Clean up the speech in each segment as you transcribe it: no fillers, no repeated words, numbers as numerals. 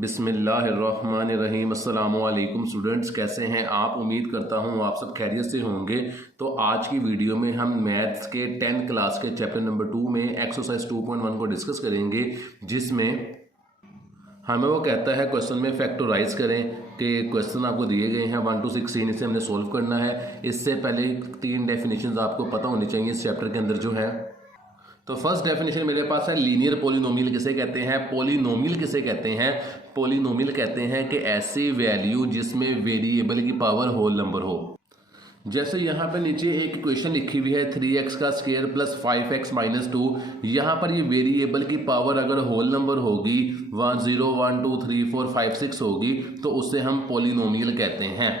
बिस्मिल्लाहिर्रहमानिर्रहीम। अस्सलामुअलैकुम स्टूडेंट्स, कैसे हैं आप? उम्मीद करता हूँ आप सब खैरियत से होंगे। तो आज की वीडियो में हम मैथ्स के 10th क्लास के चैप्टर नंबर 2 में एक्सरसाइज 2.1 को डिस्कस करेंगे, जिसमें हमें वो कहता है क्वेश्चन में फैक्टराइज करें कि क्वेश्चन आपको दिए गए हैं 1 to 16, इसे हमने सोल्व करना है। इससे पहले 3 डेफिनेशंस आपको पता होनी चाहिए इस चैप्टर के अंदर जो है। तो फर्स्ट डेफिनेशन मेरे पास है लीनियर पॉलिनोमियल किसे कहते हैं। पॉलिनोमियल किसे कहते हैं? पॉलिनोमियल कहते हैं कि ऐसी वैल्यू जिसमें वेरिएबल की पावर होल नंबर हो। जैसे यहाँ पे नीचे एक इक्वेशन लिखी हुई है 3x का स्क्वायर प्लस 5x माइनस 2। यहाँ पर ये वेरिएबल की पावर अगर होल नंबर होगी 1 0 1 2 3 4 5 6 होगी तो उससे हम पॉलिनोमियल कहते हैं।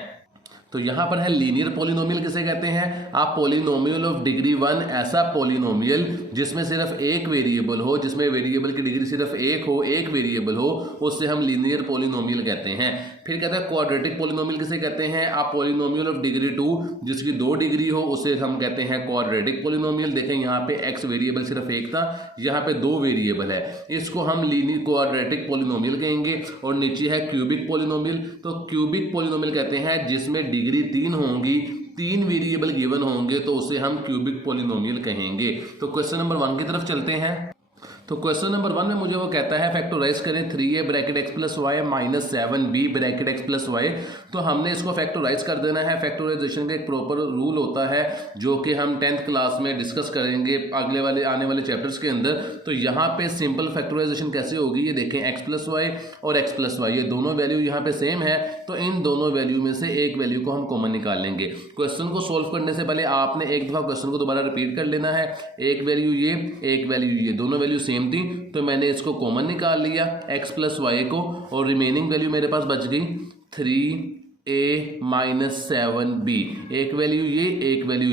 तो यहाँ पर है लीनियर पॉलिनोमियल किसे कहते हैं? आप पॉलिनोमियल ऑफ डिग्री 1, ऐसा पॉलिनोमियल जिसमें सिर्फ एक वेरिएबल हो, जिसमें वेरिएबल की डिग्री सिर्फ एक हो, एक वेरिएबल हो, उससे हम लीनियर पॉलिनोमियल कहते हैं। फिर कहते हैं क्वाड्रेटिक पॉलिनोमियल किसे कहते हैं? आप पॉलिनोमियल ऑफ डिग्री 2 जिसकी 2 डिग्री हो उसे हम कहते हैं क्वाड्रेटिक पॉलिनोमियल। देखें यहाँ पे x वेरिएबल सिर्फ एक था, यहाँ पे 2 वेरिएबल है, इसको हम लीनियर क्वाड्रेटिक पॉलिनोमियल कहेंगे। और नीचे है क्यूबिक पॉलिनोमियल। तो क्यूबिक पॉलिनोमियल कहते हैं जिसमें डिग्री 3 होंगी, 3 वेरिएबल गिवन होंगे, तो उसे हम क्यूबिक पॉलिनोमियल कहेंगे। तो क्वेश्चन नंबर 1 की तरफ चलते हैं। तो क्वेश्चन नंबर 1 में मुझे वो कहता है फैक्टराइज करें 3a bracket x plus Y minus 7b bracket x plus Y. तो हमने इसको फैक्टराइज कर देना है। फैक्टराइजेशन का एक प्रॉपर रूल होता है जो कि हम 10th क्लास में डिस्कस करेंगे आने वाले चैप्टर्स के अंदर। तो यहाँ पे सिंपल फैक्टराइजेशन कैसे होगी ये देखें, x प्लस वाई और x प्लस वाई ये दोनों वैल्यू यहाँ पे सेम है, तो इन दोनों वैल्यू में से एक वैल्यू को हम कॉमन निकाल लेंगे। क्वेश्चन को सोल्व करने से पहले आपने एक दफा क्वेश्चन को दोबारा रिपीट कर लेना है। एक वैल्यू ये, एक वैल्यू ये, दोनों वैल्यू सेम थी, तो मैंने इसको कॉमन निकाल लिया x प्लस वाई को, और रिमेनिंग वैल्यू मेरे पास बच गई 3a माइनस 7b। एक वैल्यू ये, एक वैल्यू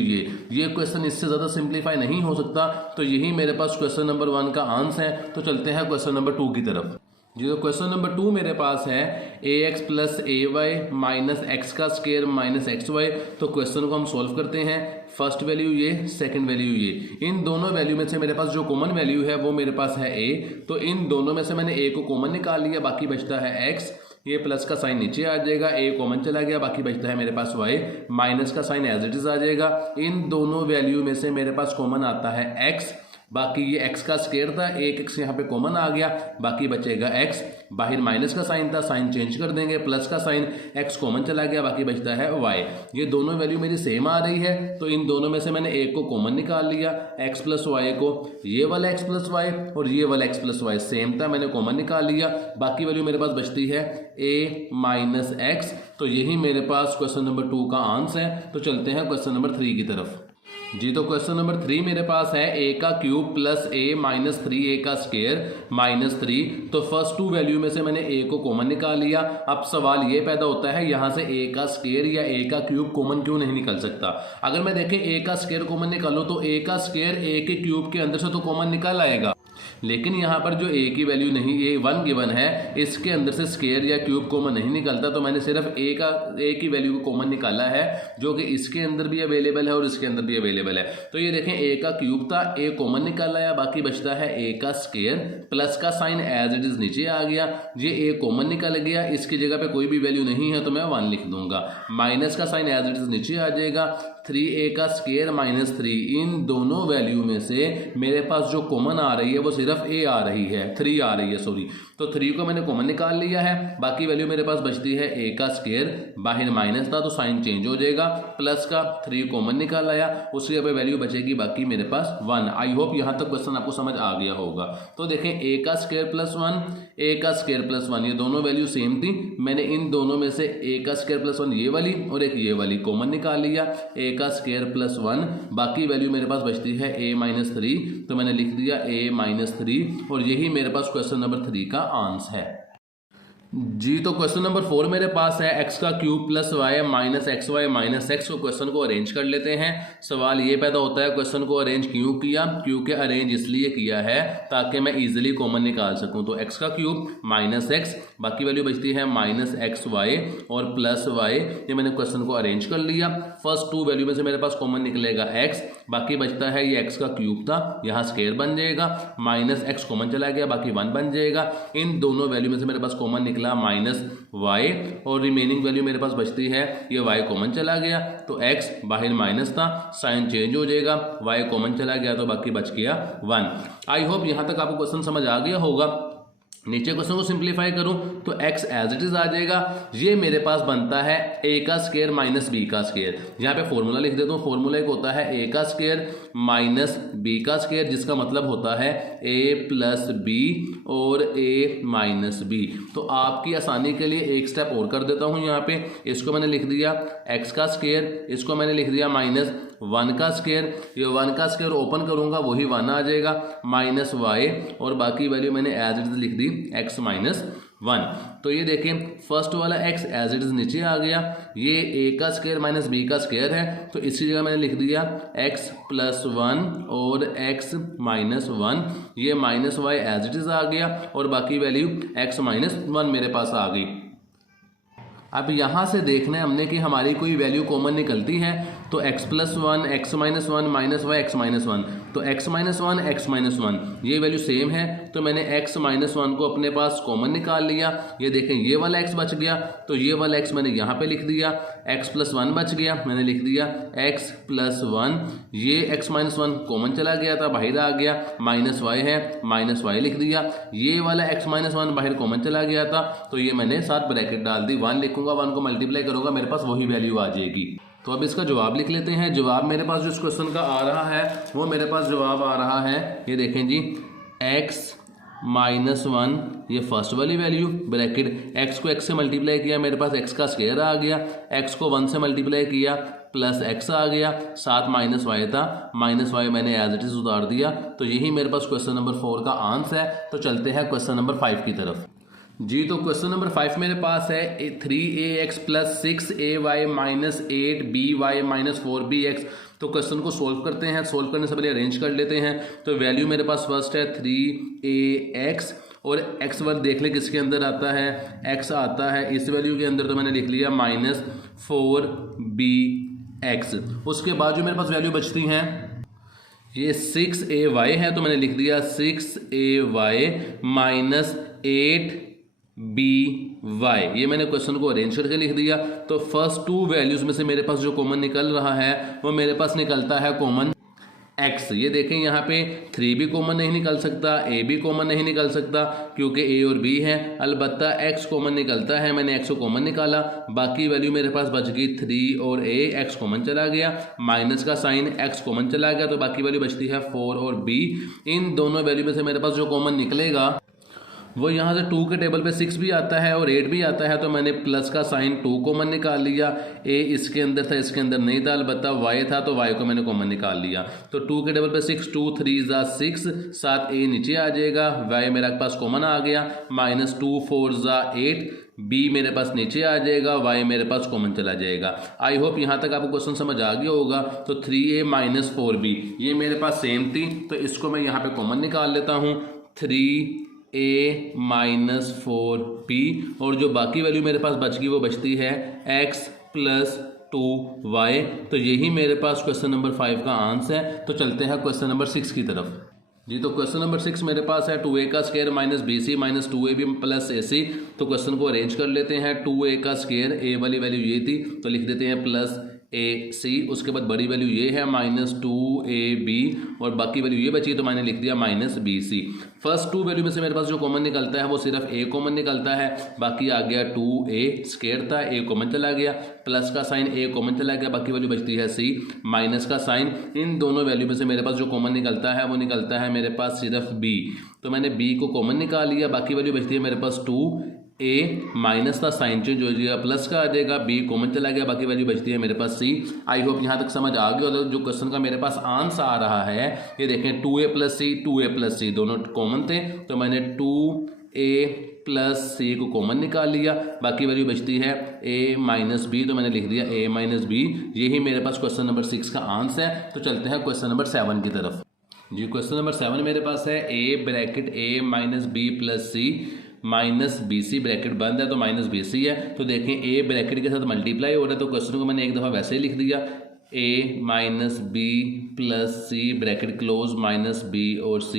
ये क्वेश्चन इससे ज़्यादा सिंप्लीफाई नहीं हो सकता। तो यही मेरे पास क्वेश्चन नंबर 1 का आंसर है। तो चलते हैं क्वेश्चन नंबर 2 की तरफ। जी, तो क्वेश्चन नंबर 2 मेरे पास है ax प्लस ए वाई माइनस एक्स का स्क्वायर माइनस एक्स वाई। तो क्वेश्चन को हम सॉल्व करते हैं। फर्स्ट वैल्यू ये, सेकंड वैल्यू ये, इन दोनों वैल्यू में से मेरे पास जो कॉमन वैल्यू है वो मेरे पास है a। तो इन दोनों में से मैंने a को कॉमन निकाल लिया, बाकी बचता है x। ये प्लस का साइन नीचे आ जाएगा, a कॉमन चला गया, बाकी बचता है मेरे पास y। माइनस का साइन एज इट इज आ जाएगा। इन दोनों वैल्यू में से मेरे पास कॉमन आता है x, बाकी ये x का स्क्वायर था, एक x यहाँ पे कॉमन आ गया, बाकी बचेगा x। बाहर माइनस का साइन था, साइन चेंज कर देंगे, प्लस का साइन, x कॉमन चला गया, बाकी बचता है y। ये दोनों वैल्यू मेरी सेम आ रही है, तो इन दोनों में से मैंने एक को कॉमन निकाल लिया, x प्लस वाई को। ये वाला x प्लस वाई और ये वाला x प्लस वाई सेम था, मैंने कॉमन निकाल लिया, बाकी वैल्यू मेरे पास बचती है a माइनस एक्स। तो यही मेरे पास क्वेश्चन नंबर 2 का आंसर है। तो चलते हैं क्वेश्चन नंबर 3 की तरफ। जी, तो क्वेश्चन नंबर 3 मेरे पास है a का cube plus a minus 3a का स्क्वायर माइनस 3। तो फर्स्ट 2 वैल्यू में से मैंने a को कॉमन निकाल लिया। अब सवाल ये पैदा होता है यहाँ से a का स्क्वायर या a का क्यूब कॉमन क्यों नहीं निकल सकता? अगर मैं देखें a का स्क्वायर कॉमन निकालूं तो a का स्क्वायर a के क्यूब के अंदर से तो कॉमन निकल आएगा, लेकिन यहाँ पर जो a की वैल्यू नहीं, ये 1 गिवन है, इसके अंदर से स्क्वायर या क्यूब कॉमन नहीं निकलता। तो मैंने सिर्फ a की वैल्यू को कॉमन निकाला है, जो कि इसके अंदर भी अवेलेबल है और इसके अंदर भी अवेलेबल है। तो ये देखें a का क्यूब था, a कॉमन निकाला है, बाकी बचता है a का स्क्वायर, प्लस का साइन एज इट इज नीचे आ गया, ये a कॉमन निकल गया, इसकी जगह पे कोई भी वैल्यू नहीं है तो मैं 1 लिख दूंगा। माइनस का साइन एज इट इज नीचे आ जाएगा, 3a का स्क्वायर माइनस 3। इन दोनों वैल्यू में से मेरे पास जो कॉमन आ रही है वो सिर्फ a आ रही है, 3 आ रही है, सॉरी। तो 3 को मैंने कॉमन निकाल लिया है, बाकी वैल्यू मेरे पास बचती है a का स्क्वायर, बाहर माइनस था तो साइन चेंज हो जाएगा, प्लस का 3 कॉमन निकाल आया, उसकी जगह पे वैल्यू बचेगी बाकी मेरे पास 1। आई होप यहाँ तक क्वेश्चन आपको समझ आ गया होगा। तो देखें a का स्क्वायर प्लस 1, a का स्क्वायर प्लस 1, ये दोनों वैल्यू सेम थी, मैंने इन दोनों में से a का स्क्वायर प्लस 1 ये वाली और एक ये वाली कॉमन निकाल लिया, a का स्क्वायर प्लस 1, बाकी वैल्यू मेरे पास बचती है a माइनस 3, तो मैंने लिख दिया a माइनस 3, और यही मेरे पास क्वेश्चन नंबर 3 का आंसर है। जी, तो क्वेश्चन नंबर 4 मेरे पास है x का cube plus Y minus X Y minus X. को क्वेश्चन को अरेंज कर लेते हैं। सवाल ये पैदा होता है क्वेश्चन को अरेंज क्यों किया? क्योंकि अरेंज इसलिए किया है ताकि मैं इजीली कॉमन निकाल सकूं। तो x का क्यूब माइनस एक्स, बाकी वैल्यू बचती है माइनस एक्स वाई और प्लस वाई। ये मैंने क्वेश्चन को अरेंज कर लिया। फर्स्ट 2 वैल्यू में से मेरे पास कॉमन निकलेगा x, बाकी बचता है ये x का क्यूब था, यहाँ स्क्वायर बन जाएगा, माइनस एक्स कॉमन चला गया, बाकी 1 बन जाएगा। इन दोनों वैल्यू में से मेरे पास कॉमन निकला -y और रिमेनिंग वैल्यू मेरे पास बचती है, ये y कॉमन चला गया तो x बाहर माइनस था, साइन चेंज हो जाएगा, y कॉमन चला गया तो बाकी बच गया 1। आई होप यहाँ तक आपको क्वेश्चन समझ आ गया होगा। नीचे क्वेश्चन को सिंप्लीफाई करूं तो x एज इट इज आ जाएगा। ये मेरे पास बनता है a का स्क्वायर माइनस b का स्क्वायर। यहाँ पे फॉर्मूला लिख देता हूँ। फॉर्मूला एक होता है a का स्क्वायर माइनस b का स्क्वायर, जिसका मतलब होता है a प्लस b और a माइनस b। तो आपकी आसानी के लिए एक स्टेप और कर देता हूँ। यहाँ पे इसको मैंने लिख दिया x का स्क्वायर, इसको मैंने लिख दिया माइनस 1 का स्क्वायर। ये 1 का स्क्वायर ओपन करूंगा वही 1 आ जाएगा, माइनस y और बाकी वैल्यू मैंने एज इट इज लिख दी x माइनस 1। तो ये देखें फर्स्ट वाला x एज इट इज नीचे आ गया, ये a का स्क्वायर माइनस b का स्क्वायर है तो इसी जगह मैंने लिख दिया x प्लस 1 और x माइनस 1। ये minus y as it is आ गया और बाकी वैल्यू x माइनस 1 मेरे पास आ गई। अब यहाँ से देखना है हमने कि हमारी कोई वैल्यू कॉमन निकलती है तो x plus 1 x minus 1 minus y x minus 1, तो x माइनस 1 x माइनस 1 ये वैल्यू सेम है तो मैंने x माइनस 1 को अपने पास कॉमन निकाल लिया। ये देखें ये वाला x बच गया तो ये वाला x मैंने यहाँ पे लिख दिया, x प्लस 1 बच गया मैंने लिख दिया x प्लस 1। ये x माइनस 1 कॉमन चला गया था बाहर आ गया, माइनस y है माइनस y लिख दिया। ये वाला x माइनस 1 बाहर कॉमन चला गया था तो ये मैंने साथ ब्रैकेट डाल दी, 1 लिखूंगा, 1 को मल्टीप्लाई करूंगा मेरे पास वही वैल्यू आ जाएगी। तो अब इसका जवाब लिख लेते हैं। जवाब मेरे पास जो इस क्वेश्चन का आ रहा है वो मेरे पास जवाब आ रहा है, ये देखें जी x माइनस 1 ये फर्स्ट वाली वैल्यू ब्रैकेट, x को x से मल्टीप्लाई किया मेरे पास x का स्क्वायर आ गया, x को 1 से मल्टीप्लाई किया प्लस x आ गया, साथ माइनस y था, माइनस y मैंने एज इट इज उतार दिया। तो यही मेरे पास क्वेश्चन नंबर 4 का आंसर है। तो चलते हैं क्वेश्चन नंबर 5 की तरफ जी। तो क्वेश्चन नंबर 5 मेरे पास है 3ax plus 6ay minus 8by minus 4bx। तो क्वेश्चन को सोल्व करते हैं। सोल्व करने से पहले अरेंज कर लेते हैं। तो वैल्यू मेरे पास फर्स्ट है 3ax और x वर्ग देख ले किसके अंदर आता है, x आता है इस वैल्यू के अंदर, तो मैंने लिख लिया माइनस 4bx। उसके बाद जो मेरे पास वैल्यू बचती हैं ये 6ay है तो मैंने लिख दिया 6ay माइनस 8by। ये मैंने क्वेश्चन को अरेंज करके लिख दिया। तो फर्स्ट 2 वैल्यूज में से मेरे पास जो कॉमन निकल रहा है वो मेरे पास निकलता है कॉमन x। ये देखें यहाँ पे 3 भी कॉमन नहीं निकल सकता, a भी कॉमन नहीं निकल सकता क्योंकि a और b है, अलबत्ता x कॉमन निकलता है, मैंने x को कॉमन निकाला, बाकी वैल्यू मेरे पास बच गई 3 और a, x कॉमन चला गया, माइनस का साइन x कॉमन चला गया तो बाकी वैल्यू बचती है 4 और b। इन दोनों वैल्यू में से मेरे पास जो कॉमन निकलेगा वो यहाँ से 2 के टेबल पे 6 भी आता है और 8 भी आता है तो मैंने प्लस का साइन 2 कॉमन निकाल लिया। a इसके अंदर था इसके अंदर नहीं था, अलबत्ता y था तो y को मैंने कॉमन निकाल लिया। तो 2 के टेबल पे 6, 2 3 ज़ा 6, साथ a नीचे आ जाएगा, y मेरे पास कॉमन आ गया, माइनस 2 4 ज़ा 8, b मेरे पास नीचे आ जाएगा, y मेरे पास कॉमन चला जाएगा। आई होप यहाँ तक आपको क्वेश्चन समझ आ गया होगा। तो 3a माइनस 4b ये मेरे पास सेम थी तो इसको मैं यहाँ पे कॉमन निकाल लेता हूँ, 3a माइनस 4b और जो बाकी वैल्यू मेरे पास बच गई वो बचती है x प्लस 2y। तो यही मेरे पास क्वेश्चन नंबर 5 का आंसर है। तो चलते हैं क्वेश्चन नंबर 6 की तरफ जी। तो क्वेश्चन नंबर 6 मेरे पास है 2a का square minus bc minus 2ab plus ac। तो क्वेश्चन को अरेंज कर लेते हैं। 2a का स्क्वायर, a वाली वैल्यू ये थी तो लिख देते हैं प्लस ac, उसके बाद बड़ी वैल्यू ये है माइनस 2ab और बाकी वैल्यू ये बची तो मैंने लिख दिया माइनस bc। फर्स्ट 2 वैल्यू में से मेरे पास जो कॉमन निकलता है वो सिर्फ a कॉमन निकलता है, बाकी आ गया 2a स्क्वायर था, a कॉमन चला गया, प्लस का साइन a कॉमन चला गया, बाकी वैल्यू बचती है c, माइनस का साइन। इन दोनों वैल्यू में से मेरे पास जो कॉमन निकलता है वो निकलता है मेरे पास सिर्फ b, तो मैंने b को कॉमन निकाल लिया, बाकी वैल्यू बचती है मेरे पास 2a, माइनस का साइन चेंज हो जाएगा, प्लस का आ जाएगा, b कॉमन चला गया, बाकी वैल्यू बचती है मेरे पास c। आई होप यहाँ तक समझ आ गया। जो क्वेश्चन का मेरे पास आंसर आ रहा है ये देखें 2a प्लस c दोनों कॉमन थे तो मैंने 2a प्लस c को कॉमन निकाल लिया, बाकी वैल्यू बचती है a माइनस b तो मैंने लिख दिया a माइनस b। यही मेरे पास क्वेश्चन नंबर 6 का आंसर है। तो चलते हैं क्वेश्चन नंबर 7 की तरफ जी। क्वेश्चन नंबर 7 मेरे पास है a bracket a minus b plus c minus bc bracket बंद है तो माइनस bc है। तो देखें a ब्रैकेट के साथ मल्टीप्लाई हो रहा है तो क्वेश्चन को मैंने एक दफ़ा वैसे ही लिख दिया, a minus b plus c bracket close minus b और c,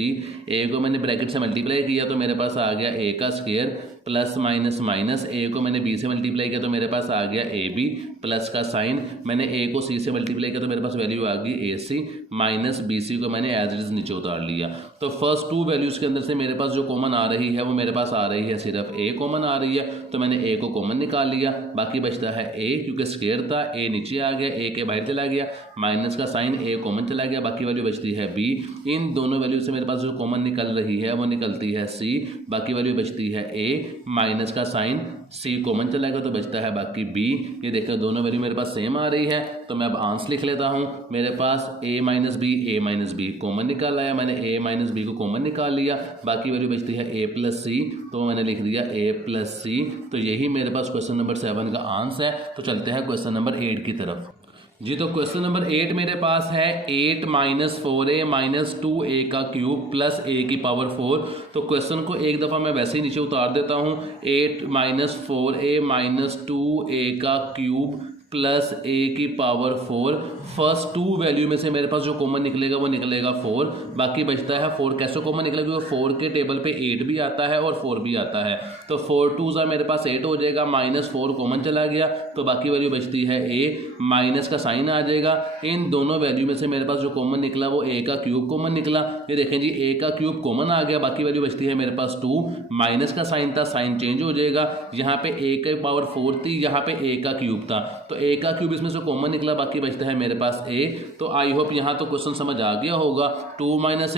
a को मैंने ब्रैकेट से मल्टीप्लाई किया तो मेरे पास आ गया a का स्क्वायर प्लस माइनस माइनस, ए को मैंने बी से मल्टीप्लाई किया तो मेरे पास आ गया ए बी, प्लस का साइन, मैंने ए को सी से मल्टीप्लाई किया तो मेरे पास वैल्यू आ गई ए सी, माइनस बी सी को मैंने एज इट इज नीचे उतार लिया। तो फर्स्ट टू वैल्यूज़ के अंदर से मेरे पास जो कॉमन आ रही है वो मेरे पास आ रही है सिर्फ ए कॉमन आ रही है, तो मैंने ए को कॉमन निकाल लिया, बाकी बचता है ए, क्योंकि स्क्वायर था, ए नीचे आ गया, ए के बाहर चला गया, माइनस का साइन, ए कॉमन चला गया, बाकी वैल्यू बचती है बी। इन दोनों वैल्यू से मेरे पास जो कॉमन निकल रही है वो निकलती है सी, बाकी वैल्यू बचती है ए, माइनस का साइन, सी कॉमन चला गया तो बचता है बाकी बी। ये देखकर दोनों वैल्यू मेरे पास सेम आ रही है, तो मैं अब आंसर लिख लेता हूँ। मेरे पास ए माइनस बी कॉमन निकाल आया, मैंने ए माइनस बी को कॉमन निकाल लिया, बाकी वैल्यू बचती है ए प्लस सी, तो मैंने लिख दिया ए प्लस सी। तो यही मेरे पास क्वेश्चन नंबर 7 का आंसर है। तो चलते हैं क्वेश्चन नंबर 8 की तरफ। जी, तो क्वेश्चन नंबर 8 मेरे पास है 8 माइनस 4a माइनस 2a का क्यूब प्लस a की पावर 4। तो क्वेश्चन को एक दफ़ा मैं वैसे ही नीचे उतार देता हूँ। 8 माइनस 4a माइनस 2a का क्यूब प्लस a की पावर 4। फर्स्ट टू वैल्यू में से मेरे पास जो कॉमन निकलेगा वो निकलेगा 4, बाकी बचता है 4। कैसे कॉमन निकलेगा, क्योंकि 4 के टेबल पे 8 भी आता है और 4 भी आता है, तो 4 2 मेरे पास 8 हो जाएगा, माइनस 4 कॉमन चला गया तो बाकी वैल्यू बचती है a, माइनस का साइन आ जाएगा। इन दोनों वैल्यू में से मेरे पास जो कॉमन निकला वो a का क्यूब कॉमन निकला। ये देखें जी, a का क्यूब कॉमन आ गया, बाकी वैल्यू बचती है मेरे पास 2, माइनस का साइन था, साइन चेंज हो जाएगा, यहाँ पे a की पावर 4 थी, यहाँ पे a का क्यूब था, तो a का क्यूब इसमें से कॉमन निकला, बाकी बचता है मेरे पास a। तो आई होप यहाँ तो क्वेश्चन समझ आ गया होगा। 2 माइनस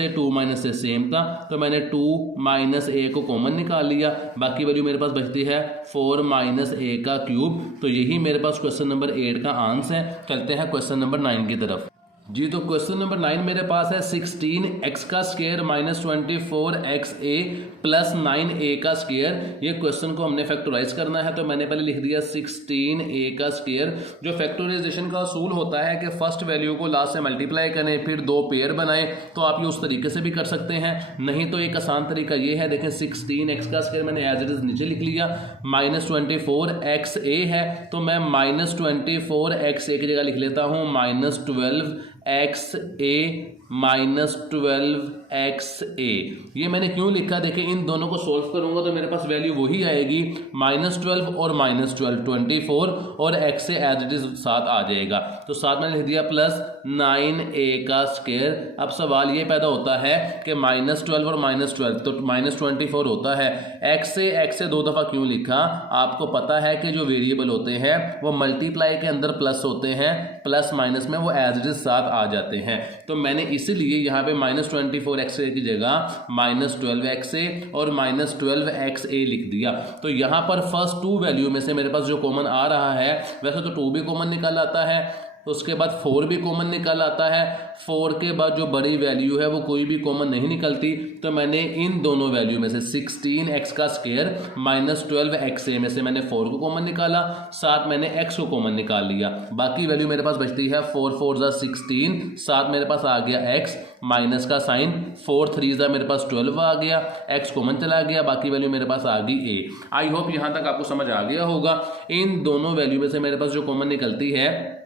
ए सेम था, तो मैंने 2 माइनस ए को कॉमन निकाल लिया, बाकी वैल्यू मेरे पास बचती है 4 माइनस ए का क्यूब। तो यही मेरे पास क्वेश्चन नंबर 8 का आंसर है। चलते हैं क्वेश्चन नंबर 9 की तरफ। जी, तो क्वेश्चन नंबर 9 मेरे पास है 16x का square minus 24xa plus 9a का स्क्वायर। ये क्वेश्चन को हमने फैक्टराइज करना है, तो मैंने पहले लिख दिया 16a का स्क्वायर। जो फैक्टराइजेशन का असूल होता है कि फर्स्ट वैल्यू को लास्ट से मल्टीप्लाई करें फिर दो पेयर बनाएं, तो आप ये उस तरीके से भी कर सकते हैं, नहीं तो एक आसान तरीका ये है। देखें 16x का स्क्वायर मैंने एज इट इज नीचे लिख लिया, माइनस 24xa है तो मैं माइनस 24xa की जगह लिख लेता हूँ माइनस 12xa माइनस 12xa। ये मैंने क्यों लिखा, देखिए इन दोनों को सोल्व करूंगा तो मेरे पास वैल्यू वही आएगी, माइनस 12 और माइनस 12 24 और x से एज इट इज साथ आ जाएगा, तो साथ मैंने लिख दिया प्लस 9a का स्क्वायर। अब सवाल ये पैदा होता है कि माइनस 12 और माइनस 12 तो माइनस 24 होता है, x से दो दफ़ा क्यों लिखा, आपको पता है कि जो वेरिएबल होते हैं वो मल्टीप्लाई के अंदर प्लस होते हैं, प्लस माइनस में वो एज इट इज साथ आ जाते हैं, तो मैंने इसीलिए यहाँ पे माइनस 24xa की जगह माइनस 12xa और माइनस 12xa लिख दिया। तो यहाँ पर फर्स्ट टू वैल्यू में से मेरे पास जो कॉमन आ रहा है, वैसे तो 2 भी कॉमन निकल आता है, उसके बाद 4 भी कॉमन निकल आता है, 4 के बाद जो बड़ी वैल्यू है वो कोई भी कॉमन नहीं निकलती, तो मैंने इन दोनों वैल्यू में से 16x का स्क्वायर माइनस 12xa में से मैंने 4 को कॉमन निकाला, साथ मैंने x को कॉमन निकाल लिया, बाकी वैल्यू मेरे पास बचती है 4 4 16, साथ मेरे पास आ गया x, माइनस का साइन, 4 3 मेरे पास 12 आ गया, x कॉमन चला गया, बाकी वैल्यू मेरे पास आ गई a। आई होप यहाँ तक आपको समझ आ गया होगा। इन दोनों वैल्यू में से मेरे पास जो कॉमन निकलती है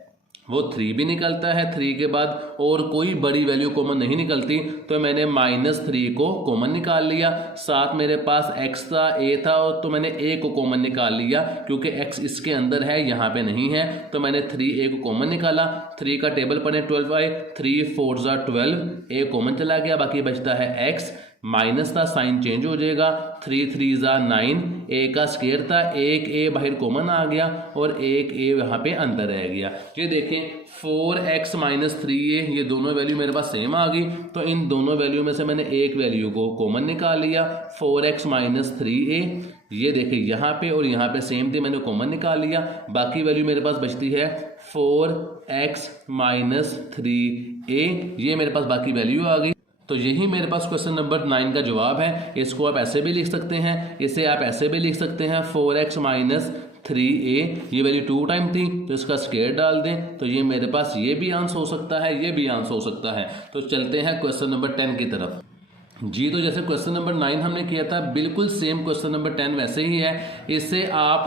वो 3 भी निकलता है, 3 के बाद और कोई बड़ी वैल्यू कॉमन नहीं निकलती, तो मैंने माइनस 3 को कॉमन निकाल लिया, साथ मेरे पास x था a था तो मैंने a को कॉमन निकाल लिया, क्योंकि x इसके अंदर है यहाँ पे नहीं है, तो मैंने 3a को कॉमन निकाला, 3 का टेबल पढ़े 12 3 4 12, a कॉमन चला गया, बाकी बचता है x, माइनस था साइन चेंज हो जाएगा, 3 3 9, a का स्क्वायर था, एक a बाहर कॉमन आ गया और एक a यहाँ पे अंदर रह गया। ये देखें 4x माइनस 3a, ये दोनों वैल्यू मेरे पास सेम आ गई, तो इन दोनों वैल्यू में से मैंने एक वैल्यू को कॉमन निकाल लिया, 4x माइनस 3a। ये देखिए यहाँ पे और यहाँ पे सेम थी, मैंने कॉमन निकाल लिया, बाकी वैल्यू मेरे पास बचती है 4x माइनस 3a, ये मेरे पास बाकी वैल्यू आ गई। तो यही मेरे पास क्वेश्चन नंबर 9 का जवाब है। इसको आप ऐसे भी लिख सकते हैं, इसे आप ऐसे भी लिख सकते हैं 4x माइनस 3a, ये वैल्यू 2 टाइम थी तो इसका स्क्वायर डाल दें, तो ये मेरे पास ये भी आंसर हो सकता है, ये भी आंसर हो सकता है। तो चलते हैं क्वेश्चन नंबर 10 की तरफ। जी, तो जैसे क्वेश्चन नंबर 9 हमने किया था, बिल्कुल सेम क्वेश्चन नंबर 10 वैसे ही है। इससे आप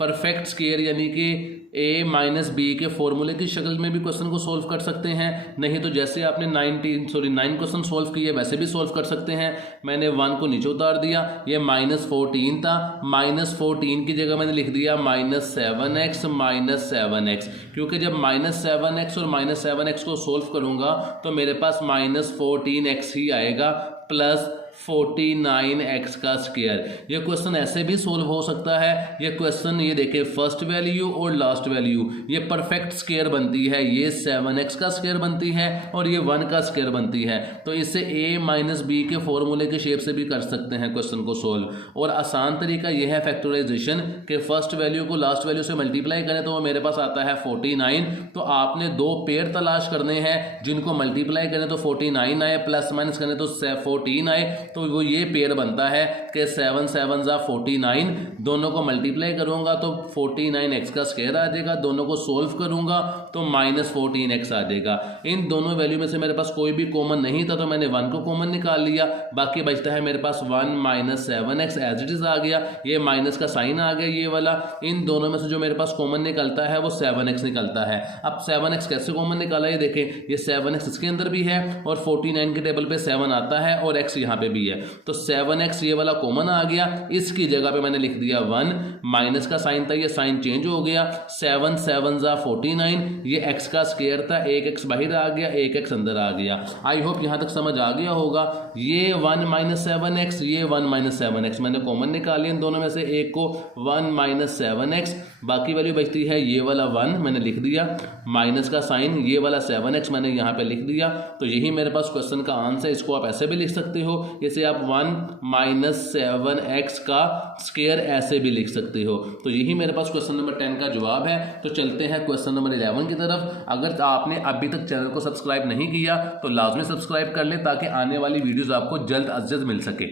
परफेक्ट स्क्वायर यानी कि ए माइनस बी के फॉर्मूले की शक्ल में भी क्वेश्चन को सोल्व कर सकते हैं, नहीं तो जैसे आपने 9 क्वेश्चन सोल्व किए वैसे भी सोल्व कर सकते हैं। मैंने 1 को नीचे उतार दिया, ये -14 था, -14 की जगह मैंने लिख दिया -7x, क्योंकि जब -7x और -7x को सोल्व करूंगा तो मेरे पास -14x ही आएगा प्लस 49x का स्क्वायर। ये क्वेश्चन ऐसे भी सोल्व हो सकता है। ये क्वेश्चन ये देखिए फर्स्ट वैल्यू और लास्ट वैल्यू ये परफेक्ट स्क्वायर बनती है, ये 7x का स्क्वायर बनती है और ये 1 का स्क्वायर बनती है। तो इससे a माइनस बी के फॉर्मूले के शेप से भी कर सकते हैं क्वेश्चन को सोल्व। और आसान तरीका यह है फैक्टराइजेशन के फर्स्ट वैल्यू को लास्ट वैल्यू से मल्टीप्लाई करें तो वो मेरे पास आता है 49। तो आपने दो पेयर तलाश करने हैं जिनको मल्टीप्लाई करें तो 49 आए, प्लस माइनस करें तो 14 आए, तो वो ये पेयर बनता है कि 7 7 जा 49। दोनों को मल्टीप्लाई करूंगा तो 49x का स्क्वायर आ जाएगा, दोनों को सोल्व करूंगा तो -14x आ जाएगा। इन दोनों वैल्यू में से मेरे पास कोई भी कॉमन नहीं था तो मैंने 1 को कॉमन निकाल लिया, बाकी बचता है मेरे पास 1 -7x एज इट इज आ गया, ये माइनस का साइन आ गया ये वाला। इन दोनों में से जो मेरे पास कॉमन निकलता है वो 7x निकलता है। अब 7x कैसे कॉमन निकाला ये देखें, ये 7x इसके अंदर भी है और 49 के टेबल पे 7 आता है और x यहाँ पे भी है, तो 7x ये वाला कॉमन आ गया। इसकी जगह पे मैंने लिख दिया 1, माइनस का साइन था ये साइन चेंज हो गया, 7 7 जा 49, ये x का स्क्वायर था, एक x बाहर आ गया, एक x अंदर आ गया। आई होप यहाँ तक समझ आ गया होगा। ये 1 -7x, ये 1 -7x मैंने कॉमन निकाली इन दोनों में से एक को, 1 -7x, बाकी वैल्यू बचती है ये वाला 1 मैंने लिख दिया, माइनस का साइन ये वाला 7x मैंने यहाँ पे लिख दिया। तो यही मेरे पास क्वेश्चन का आंसर। इसको आप ऐसे भी लिख सकते हो, जैसे आप 1 -7x का स्क्वायर ऐसे भी लिख सकते हो। तो यही मेरे पास क्वेश्चन नंबर 10 का जवाब है। तो चलते हैं क्वेश्चन नंबर 11 की तरफ। अगर आपने अभी तक चैनल को सब्सक्राइब नहीं किया तो लाजमी सब्सक्राइब कर ले ताकि आने वाली वीडियोस आपको जल्द अज जल्द मिल सके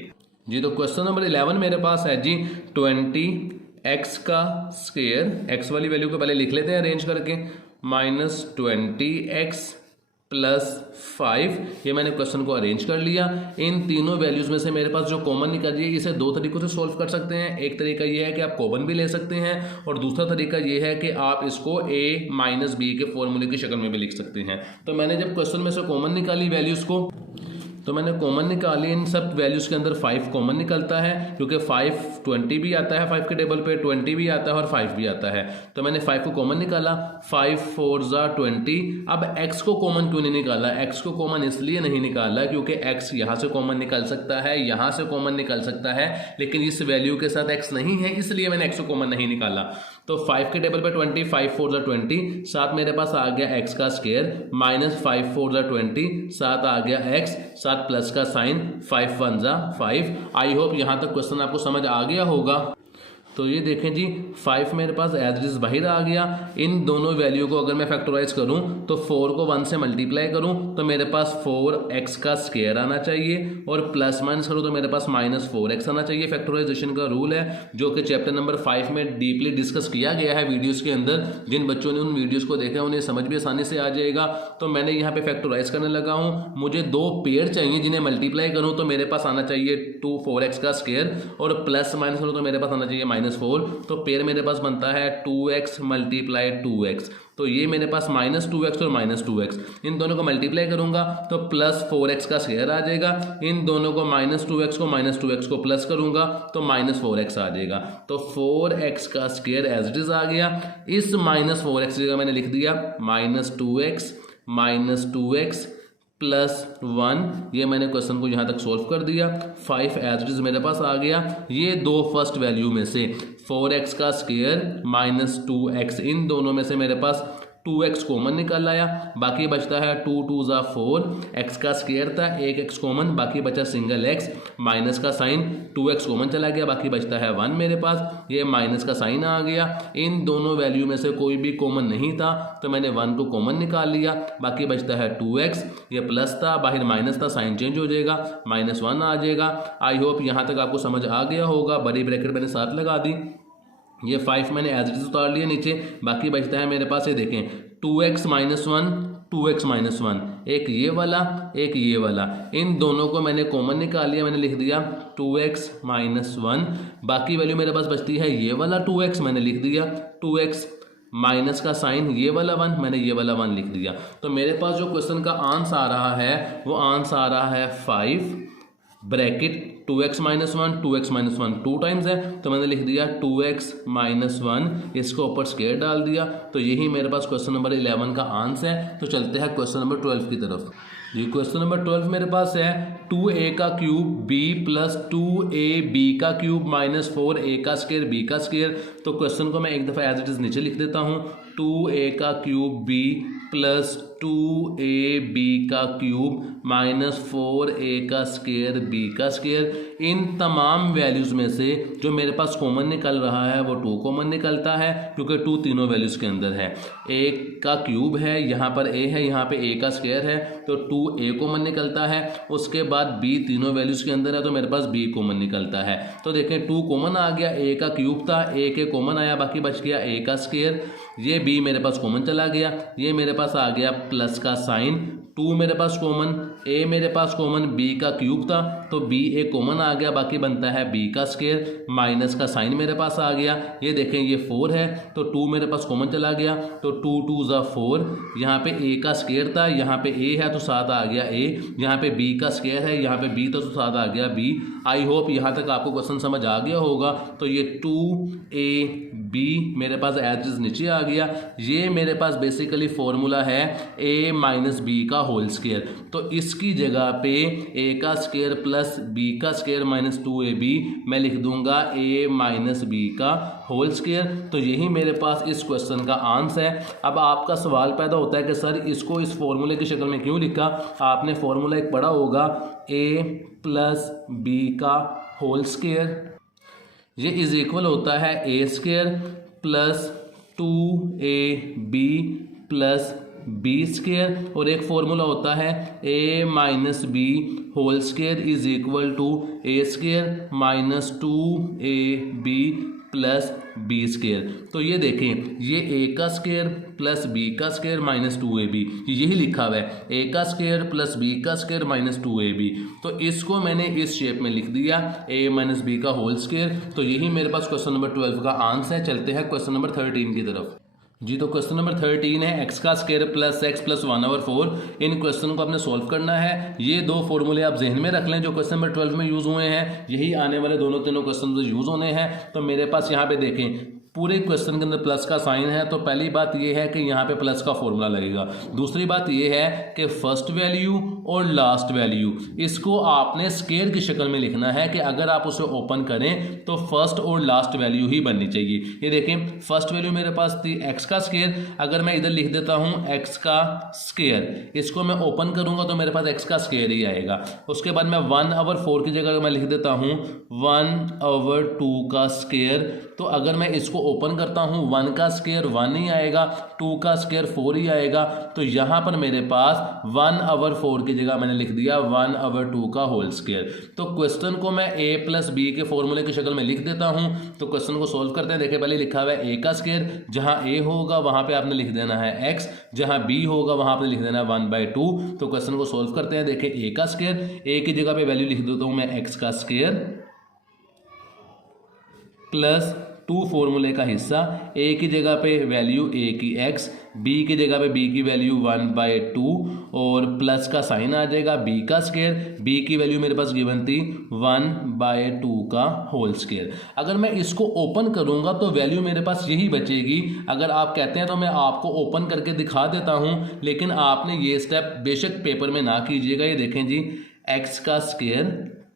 जी। तो क्वेश्चन नंबर 11 मेरे पास है जी 20x का स्क्वायर, x वाली वैल्यू को पहले लिख लेते हैं अरेंज करके, -20x +5, ये मैंने क्वेश्चन को अरेंज कर लिया। इन तीनों वैल्यूज में से मेरे पास जो कॉमन निकल रही है इसे दो तरीकों से सोल्व कर सकते हैं। एक तरीका ये है कि आप कॉमन भी ले सकते हैं और दूसरा तरीका ये है कि आप इसको a - b के फॉर्मूले की शक्ल में भी लिख सकते हैं। तो मैंने जब क्वेश्चन में से कॉमन निकाली वैल्यूज को, तो मैंने कॉमन निकाली, इन सब वैल्यूज़ के अंदर 5 कॉमन निकलता है क्योंकि 5 20 भी आता है, 5 के टेबल पे 20 भी आता है और 5 भी आता है। तो मैंने 5 को कॉमन निकाला, 5 4 जा 20। अब x को कॉमन क्यों नहीं निकाला? x को कॉमन इसलिए नहीं निकाला क्योंकि x यहाँ से कॉमन निकल सकता है, यहाँ से कॉमन निकल सकता है, लेकिन इस वैल्यू के साथ x नहीं है, इसलिए मैंने x को कॉमन नहीं निकाला। तो 5 के टेबल पे 20, 5 4 जा 20, साथ मेरे पास आ गया x का स्क्वायर, -5 4 जा 20, साथ आ गया x, साथ प्लस का साइन, 5 1 जा 5। आई होप यहाँ तक क्वेश्चन आपको समझ आ गया होगा। तो ये देखें जी 5 मेरे पास एज इट इज बाहर आ गया। इन दोनों वैल्यू को अगर मैं फैक्टराइज करूं तो 4 को 1 से मल्टीप्लाई करूं तो मेरे पास 4x का स्क्वायर आना चाहिए और प्लस माइनस करूं तो मेरे पास -4x आना चाहिए। फैक्टराइजेशन का रूल है जो कि चैप्टर नंबर 5 में डीपली डिस्कस किया गया है वीडियोस के अंदर। जिन बच्चों ने उन वीडियोस को देखा उन्हें समझ भी आसानी से आ जाएगा। तो मैंने यहाँ पे फैक्टराइज करने लगा हूँ। मुझे दो पेयर चाहिए जिन्हें मल्टीप्लाई करूँ तो मेरे पास आना चाहिए 4x का स्क्वायर और प्लस माइनस करूँ तो मेरे पास आना चाहिए -4। तो पेयर मेरे पास बनता है 2x × 2x। तो ये मेरे पास -2x और -2x, इन दोनों को मल्टीप्लाई करूंगा तो +4x का स्क्वायर आ जाएगा। इन दोनों को -2x को प्लस करूंगा तो -4x आ जाएगा। तो 4x का स्क्वायर एज इट इज आ गया। इस -4x की जगह मैंने लिख दिया -2x +1। ये मैंने क्वेश्चन को यहाँ तक सोल्व कर दिया। 5 एज इट इज मेरे पास आ गया। ये दो फर्स्ट वैल्यू में से 4x का स्क्वायर -2x, इन दोनों में से मेरे पास 2x कॉमन निकल आया, बाकी बचता है 2 2 जा 4। x का स्क्वायर था, एक x कॉमन, बाकी बचा सिंगल x, माइनस का साइन, 2x कॉमन चला गया, बाकी बचता है 1 मेरे पास। ये माइनस का साइन आ गया। इन दोनों वैल्यू में से कोई भी कॉमन नहीं था तो मैंने 1 को कॉमन निकाल लिया, बाकी बचता है 2x। ये प्लस था, बाहर माइनस था, साइन चेंज हो जाएगा, -1 आ जाएगा। आई होप यहाँ तक आपको समझ आ गया होगा। बड़ी ब्रैकेट मैंने साथ लगा दी। ये 5 मैंने एज इट इज उतार लिया नीचे, बाकी बचता है मेरे पास, ये देखें 2x - 1 2x - 1, एक ये वाला एक ये वाला, इन दोनों को मैंने कॉमन निकाल लिया, मैंने लिख दिया 2x - 1। बाकी वैल्यू मेरे पास बचती है ये वाला 2x, मैंने लिख दिया 2x माइनस का साइन ये वाला 1, मैंने ये वाला 1 लिख दिया। तो मेरे पास जो क्वेश्चन का आंसर आ रहा है वो आंसर आ रहा है 5 bracket 2x minus 1, 2x minus 1 2 times है, तो मैंने लिख दिया 2x माइनस 1, इसको ऊपर स्क्वायर डाल दिया। तो यही मेरे पास क्वेश्चन नंबर 11 का आंसर है। तो चलते हैं क्वेश्चन नंबर 12 की तरफ। जी क्वेश्चन नंबर 12 मेरे पास है 2a का क्यूब b प्लस 2ab का क्यूब माइनस 4a का स्क्वायर b का स्क्वायर। तो क्वेश्चन को मैं एक दफ़ा एज इट इज़ नीचे लिख देता हूँ, 2a का क्यूब b प्लस 2ab का क्यूब माइनस 4a का स्क्वायर b का स्क्वायर। इन तमाम वैल्यूज़ में से जो मेरे पास कॉमन निकल रहा है वो 2 कॉमन निकलता है, क्योंकि 2 तीनों वैल्यूज़ के अंदर है। a का क्यूब है, यहाँ पर a है, यहाँ पे a का स्क्वायर है, तो 2a कॉमन निकलता है। उसके बाद b तीनों वैल्यूज़ के अंदर है, तो मेरे पास b कॉमन निकलता है। तो देखें 2 कॉमन आ गया, a का क्यूब था, a के कॉमन आया, बाकी बच गया a का स्क्वायर। ये b मेरे पास कॉमन चला गया, ये मेरे पास आ गया प्लस का साइन, 2 मेरे पास कॉमन, a मेरे पास कॉमन, b का क्यूब था तो b एक कॉमन आ गया, बाकी बनता है b का स्क्वायर, माइनस का साइन मेरे पास आ गया। ये देखें ये 4 है, तो 2 मेरे पास कॉमन चला गया, तो 2 2 ज़ा 4, यहाँ पे a का स्क्वायर था, यहाँ पे a है तो साथ आ गया a, यहाँ पे b का स्क्वायर है, यहाँ पे b था तो साथ आ गया b। आई होप यहाँ तक आपको क्वेश्चन समझ आ गया होगा। तो ये 2ab मेरे पास एज इज नीचे आ गया। ये मेरे पास बेसिकली फॉर्मूला है a माइनस बी का होल स्क्वायर, तो इसकी जगह पे a का स्क्वायर प्लस b का स्क्वायर माइनस 2ab मैं लिख दूंगा a माइनस b का होल स्क्वायर। तो यही मेरे पास इस क्वेश्चन का आंसर है। अब आपका सवाल पैदा होता है कि सर इसको इस फॉर्मूले की शक्ल में क्यों लिखा। आपने फॉर्मूला एक पढ़ा होगा a प्लस b का होल स्क्वायर, ये इज इक्वल होता है a square plus 2ab plus b square, और एक फॉर्मूला होता है a minus B whole square is equal to a square minus 2ab plus B square. तो ये देखें ये a का स्क्वायर प्लस b का स्क्वायर माइनस 2ab, यही लिखा हुआ है a का स्क्वायर प्लस b का स्क्वायर माइनस 2ab। तो इसको मैंने इस शेप में लिख दिया a माइनस बी का होल स्क्वायर। तो यही मेरे पास क्वेश्चन नंबर 12 का आंसर है। चलते हैं क्वेश्चन नंबर 13 की तरफ। जी तो क्वेश्चन नंबर 13 है x का स्क्वायर प्लस x प्लस 1/4। इन क्वेश्चन को आपने सॉल्व करना है। ये दो फॉर्मूले आप जहन में रख लें जो क्वेश्चन नंबर 12 में यूज़ हुए हैं, यही आने वाले दोनों तीनों क्वेश्चन यूज़ होने हैं। तो मेरे पास यहाँ पे देखें पूरे क्वेश्चन के अंदर प्लस का साइन है, तो पहली बात ये है कि यहाँ पे प्लस का फॉर्मूला लगेगा। दूसरी बात ये है कि फर्स्ट वैल्यू और लास्ट वैल्यू इसको आपने स्क्वायर की शक्ल में लिखना है कि अगर आप उसे ओपन करें तो फर्स्ट और लास्ट वैल्यू ही बननी चाहिए। ये देखें फर्स्ट वैल्यू मेरे पास थी x का स्क्वायर, अगर मैं इधर लिख देता हूँ x का स्क्वायर, इसको मैं ओपन करूँगा तो मेरे पास x का स्क्वायर ही आएगा। उसके बाद मैं 1/4 की जगह मैं लिख देता हूँ 1/2 का स्क्वायर। तो अगर मैं इसको ओपन करता हूँ 1 का स्क्वायर 1 ही आएगा, 2 का स्क्वायर 4 ही आएगा। तो यहाँ पर मेरे पास 1/4 की जगह मैंने लिख दिया 1/2 का होल स्क्वायर। तो क्वेश्चन को मैं a प्लस बी के फॉर्मूले की शक्ल में लिख देता हूँ। तो क्वेश्चन को सॉल्व करते हैं। देखिए पहले लिखा हुआ है a का स्क्वायर, जहाँ a होगा वहाँ पे आपने लिख देना है x, जहाँ b होगा वहाँ पे लिख देना है 1/2। तो क्वेश्चन को सॉल्व करते हैं। देखिए a का स्क्वायर, a की जगह पे वैल्यू लिख देता हूँ मैं x का स्क्वायर प्लस 2 फॉर्मूले का हिस्सा, a की जगह पे वैल्यू a की x, b की जगह पे b की वैल्यू 1/2 और प्लस का साइन आ जाएगा b का स्क्वायर, b की वैल्यू मेरे पास गिवन थी 1/2 का होल स्क्वायर। अगर मैं इसको ओपन करूंगा तो वैल्यू मेरे पास यही बचेगी। अगर आप कहते हैं तो मैं आपको ओपन करके दिखा देता हूं, लेकिन आपने ये स्टेप बेशक पेपर में ना कीजिएगा। ये देखें जी x का स्क्वायर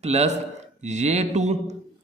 प्लस ये 2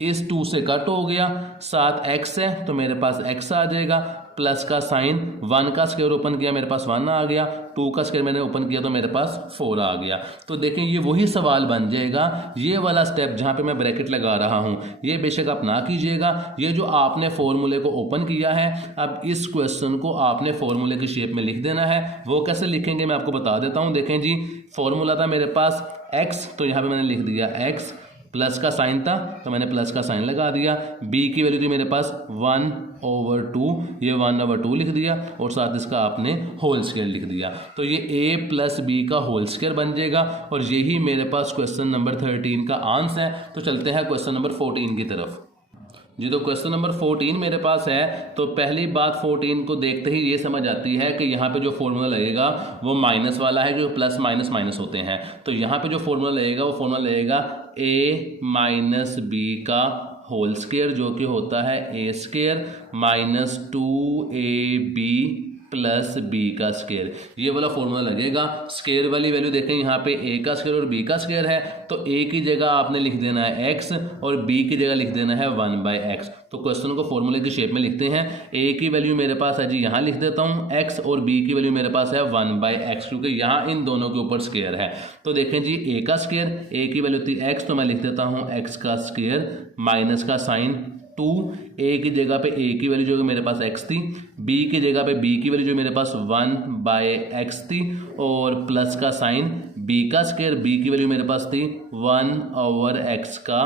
इस 2 से कट हो गया, साथ x है तो मेरे पास x आ जाएगा, प्लस का साइन 1 का स्क्वायर ओपन किया मेरे पास 1 आ गया, 2 का स्क्वायर मैंने ओपन किया तो मेरे पास 4 आ गया। तो देखें ये वही सवाल बन जाएगा। ये वाला स्टेप जहाँ पे मैं ब्रैकेट लगा रहा हूँ ये बेशक आप ना कीजिएगा। ये जो आपने फॉर्मूले को ओपन किया है, अब इस क्वेश्चन को आपने फॉर्मूले की शेप में लिख देना है। वो कैसे लिखेंगे मैं आपको बता देता हूँ। देखें जी फॉर्मूला था मेरे पास x, तो यहाँ पर मैंने लिख दिया x, प्लस का साइन था तो मैंने प्लस का साइन लगा दिया, b की वैल्यू थी मेरे पास 1/2, ये 1/2 लिख दिया और साथ इसका आपने होल स्क्वायर लिख दिया। तो ये a प्लस बी का होल स्क्वायर बन जाएगा और यही मेरे पास क्वेश्चन नंबर 13 का आंसर है। तो चलते हैं क्वेश्चन नंबर 14 की तरफ। जी तो क्वेश्चन नंबर 14 मेरे पास है। तो पहली बात 14 को देखते ही ये समझ आती है कि यहाँ पे जो फॉर्मूला लगेगा वो माइनस वाला है, जो प्लस माइनस माइनस होते हैं। तो यहाँ पे जो फॉर्मूला लगेगा वो फॉर्मूला लगेगा a माइनस बी का होल स्क्वायर, जो कि होता है A square minus 2ab plus B का स्क्वायर। ये वाला फॉर्मूला लगेगा। स्क्वायर वाली वैल्यू देखें, यहाँ पे ए का स्क्वायर और बी का स्क्वायर है, तो ए की जगह आपने लिख देना है एक्स और बी की जगह लिख देना है 1/x। तो क्वेश्चन को फॉर्मूले की शेप में लिखते हैं। ए की वैल्यू मेरे पास है जी, यहाँ लिख देता हूँ एक्स, और बी की वैल्यू मेरे पास है 1/x, क्योंकि यहाँ इन दोनों के ऊपर स्क्वायर है। तो देखें जी, ए का स्क्वायर, ए की वैल्यू थी एक्स, तो मैं लिख देता हूँ एक्स का स्क्वायर माइनस का साइन 2, ए की जगह पे ए की वैल्यू जो मेरे पास x थी, बी की जगह पे बी की वैल्यू जो मेरे पास 1/x थी, और प्लस का साइन बी का स्क्वायर, बी की वैल्यू मेरे पास थी 1/x का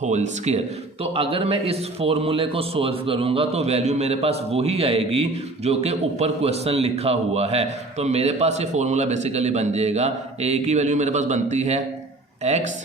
होल स्क्वायर। तो अगर मैं इस फॉर्मूले को सॉल्व करूंगा तो वैल्यू मेरे पास वही आएगी जो कि ऊपर क्वेश्चन लिखा हुआ है। तो मेरे पास ये फॉर्मूला बेसिकली बन जाएगा, ए की वैल्यू मेरे पास बनती है x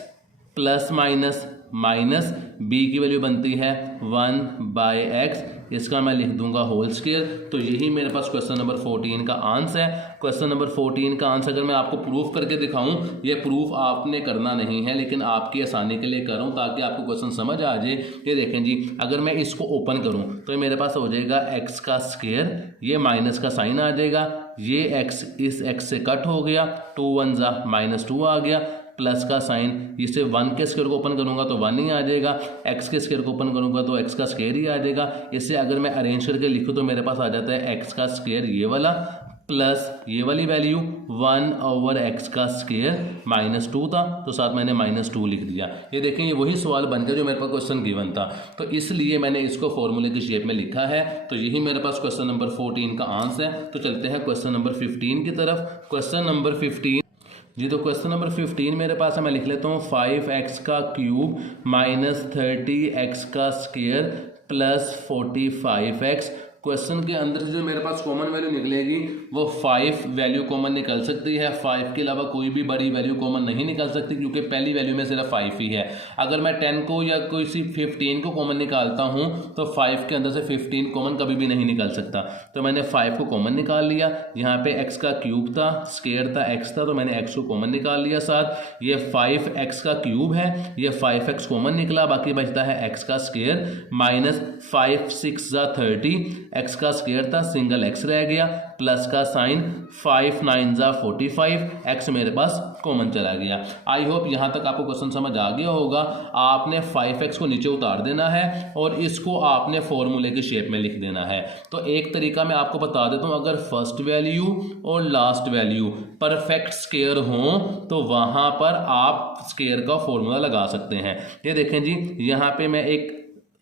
plus minus minus B की वैल्यू बनती है 1/x, इसका मैं लिख दूंगा होल स्क्वायर। तो यही मेरे पास क्वेश्चन नंबर 14 का आंसर है। क्वेश्चन नंबर 14 का आंसर अगर मैं आपको प्रूफ करके दिखाऊं, ये प्रूफ आपने करना नहीं है, लेकिन आपकी आसानी के लिए कर रहा हूं ताकि आपको क्वेश्चन समझ आ जाए। ये देखें जी, अगर मैं इसको ओपन करूं तो ये मेरे पास हो जाएगा एक्स का स्क्वायर, ये माइनस का साइन आ जाएगा, ये एक्स इस एक्स से कट हो गया, 2 1 -2 आ गया, प्लस का साइन, इसे 1 के स्क्वायर को ओपन करूंगा तो 1 ही आ जाएगा, x के स्क्वायर को ओपन करूंगा तो x का स्क्वायर ही आ जाएगा। इसे अगर मैं अरेंज करके लिखूं तो मेरे पास आ जाता है x का स्क्वायर ये वाला प्लस ये वाली वैल्यू 1/x का स्क्वायर माइनस 2 था, तो साथ मैंने -2 लिख दिया। ये देखें, ये वही सवाल बन गया जो मेरे पास क्वेश्चन गिवन था, तो इसलिए मैंने इसको फॉर्मूले की शेप में लिखा है। तो यही मेरे पास क्वेश्चन नंबर 14 का आंसर है। तो चलते हैं क्वेश्चन नंबर 15 की तरफ। क्वेश्चन नंबर 15 जी, तो क्वेश्चन नंबर 15 मेरे पास है, मैं लिख लेता हूँ 5x का क्यूब माइनस 30x का स्क्वायर प्लस 45x। क्वेश्चन के अंदर से जो मेरे पास कॉमन वैल्यू निकलेगी वो 5 वैल्यू कॉमन निकल सकती है। 5 के अलावा कोई भी बड़ी वैल्यू कॉमन नहीं निकल सकती, क्योंकि पहली वैल्यू में सिर्फ 5 ही है। अगर मैं 10 को या कोई सी 15 को कॉमन निकालता हूँ तो 5 के अंदर से 15 कॉमन कभी भी नहीं निकल सकता। तो मैंने 5 को कॉमन निकाल लिया, यहाँ पे x का क्यूब था, स्क्वायर था, x था, तो मैंने x को कॉमन निकाल लिया। साथ ये 5x का क्यूब है, ये 5x कॉमन निकला, बाकी बचता है x का स्क्वायर माइनस 5 6 30, x का स्क्वायर था, सिंगल x रह गया, प्लस का साइन 5 9 45, x मेरे पास कॉमन चला गया। आई होप यहां तक आपको क्वेश्चन समझ आ गया होगा। आपने 5x को नीचे उतार देना है और इसको आपने फॉर्मूले की शेप में लिख देना है। तो एक तरीका मैं आपको बता देता हूं, अगर फर्स्ट वैल्यू और लास्ट वैल्यू परफेक्ट स्क्वायर हो तो वहां पर आप स्क्वायर का फॉर्मूला लगा सकते हैं। ये देखें जी, यहां पे मैं एक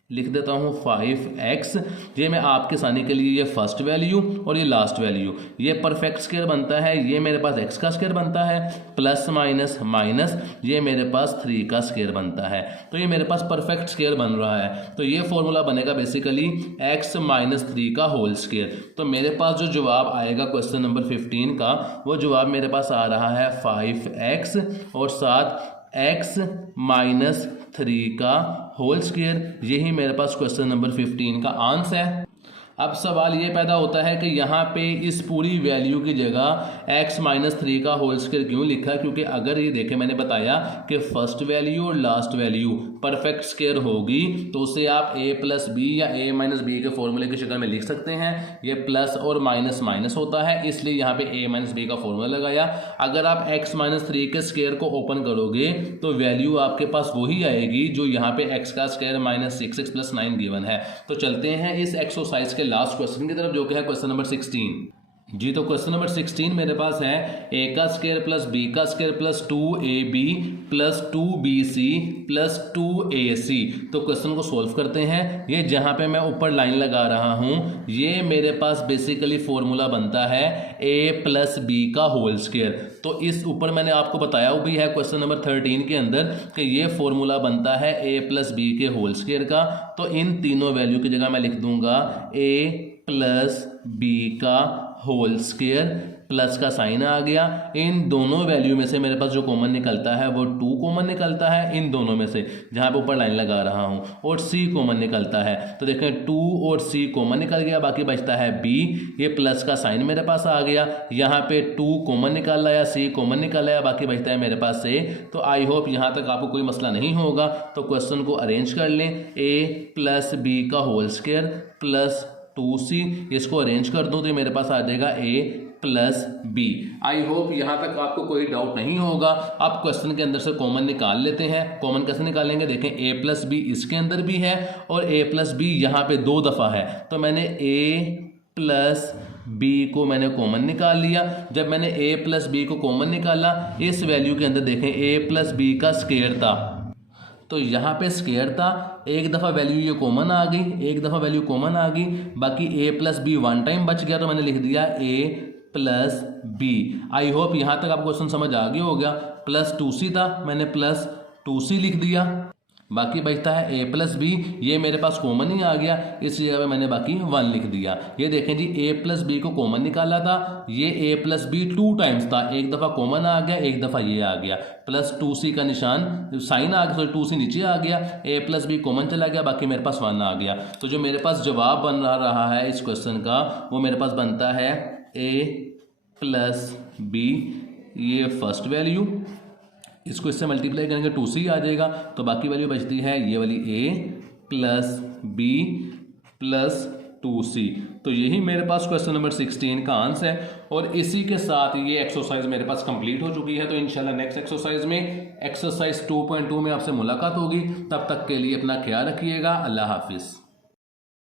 लिख देता हूँ 5x, ये मैं आपके आसानी के लिए ये फर्स्ट वैल्यू और ये लास्ट वैल्यू, ये परफेक्ट स्क्वायर बनता है, ये मेरे पास x का स्क्वायर बनता है, प्लस माइनस माइनस ये मेरे पास 3 का स्क्वायर बनता है। तो ये मेरे पास परफेक्ट स्क्वायर बन रहा है। तो ये फॉर्मूला बनेगा बेसिकली x - 3 का होल स्क्वायर। तो मेरे पास जो जवाब आएगा क्वेश्चन नंबर 15 का, वो जवाब मेरे पास आ रहा है 5x और साथ x - 3 का होल स्क्वायर। यही मेरे पास क्वेश्चन नंबर 15 का आंसर है। अब सवाल ये पैदा होता है कि यहाँ पे इस पूरी वैल्यू की जगह x - 3 का होल स्क्वायर क्यों लिखा, क्योंकि अगर ये देखें मैंने बताया कि फर्स्ट वैल्यू और लास्ट वैल्यू परफेक्ट स्क्वायर होगी तो उसे आप a + b या a - b के फॉर्मूले की शक्ल में लिख सकते हैं। ये प्लस और माइनस माइनस होता है, इसलिए यहाँ पे a - b का फॉर्मूला लगाया। अगर आप x - 3 के स्क्वायर को ओपन करोगे तो वैल्यू आपके पास वही आएगी जो यहाँ पे x का स्क्वायर -6x + 9 गिवन है। तो चलते हैं इस एक्सरसाइज के लास्ट क्वेश्चन की तरफ, जो कि है क्वेश्चन नंबर 16। जी, तो क्वेश्चन नंबर 16 मेरे पास है a का स्क्वायर प्लस b का square plus 2ab plus 2bc plus 2ac। तो क्वेश्चन को सॉल्व करते हैं। ये जहां पे मैं ऊपर लाइन लगा रहा हूं, ये मेरे पास बेसिकली फॉर्मूला बनता है a + b का होल स्क्वायर। तो इस ऊपर मैंने आपको बताया भी है क्वेश्चन नंबर 13 के अंदर कि ये फॉर्मूला बनता है a + b के होल स्क्वायर का। तो इन तीनों वैल्यू की जगह मैं लिख दूंगा a + b का होल स्क्वायर प्लस का साइन आ गया। इन दोनों वैल्यू में से मेरे पास जो कॉमन निकलता है वो 2 कॉमन निकलता है इन दोनों में से, जहाँ पे ऊपर लाइन लगा रहा हूँ, और C कॉमन निकलता है। तो देखें 2 और C कॉमन निकल गया, बाकी बचता है B। ये प्लस का साइन मेरे पास आ गया, यहाँ पे 2 कॉमन निकाल आया, C कॉमन निकाल आया, बाकी बचता है मेरे पास A। तो आई होप यहाँ तक आपको कोई मसला नहीं होगा। तो क्वेश्चन को अरेंज कर लें, A + B का होल स्क्वायर प्लस 2C, इसको अरेंज कर दूं तो मेरे पास आ जाएगा A + B। आई होप यहाँ तक आपको कोई डाउट नहीं होगा। अब क्वेश्चन के अंदर से कॉमन निकाल लेते हैं। कॉमन कैसे निकालेंगे, देखें A + B इसके अंदर भी है और A + B यहाँ पे 2 दफ़ा है, तो मैंने A + B को मैंने कॉमन निकाल लिया। जब मैंने A + B को कॉमन निकाला, इस वैल्यू के अंदर देखें A + B का स्क्वायर था, तो यहाँ पे स्क्वायर था, एक दफ़ा वैल्यू ये कॉमन आ गई, एक दफ़ा वैल्यू कॉमन आ गई, बाकी A + B 1 टाइम बच गया, तो मैंने लिख दिया A + B। आई होप यहाँ तक आपको क्वेश्चन समझ आ गया होगा। प्लस 2C था, मैंने प्लस 2C लिख दिया, बाकी बचता है A + B, ये मेरे पास कॉमन ही आ गया, इस जगह पे मैंने बाकी 1 लिख दिया। ये देखें जी, A + B को कॉमन निकाला था, ये A + B 2 टाइम्स था, एक दफ़ा कॉमन आ गया, एक दफ़ा ये आ गया, प्लस 2C का निशान साइन आ गया, 2C नीचे आ गया, A + B कॉमन चला गया, बाकी मेरे पास 1 आ गया। तो जो मेरे पास जवाब बन रहा है इस क्वेश्चन का, वो मेरे पास बनता है A + B, ये फर्स्ट वैल्यू, इसको इससे मल्टीप्लाई करेंगे 2C आ जाएगा, तो बाकी वैल्यू बचती है ये वाली A + B + 2C। तो यही मेरे पास क्वेश्चन नंबर 16 का आंसर है, और इसी के साथ ये एक्सरसाइज मेरे पास कंप्लीट हो चुकी है। तो इंशाल्लाह नेक्स्ट एक्सरसाइज में एक्सरसाइज 2.2 में आपसे मुलाकात होगी। तब तक के लिए अपना ख्याल रखिएगा। अल्लाह हाफिज़।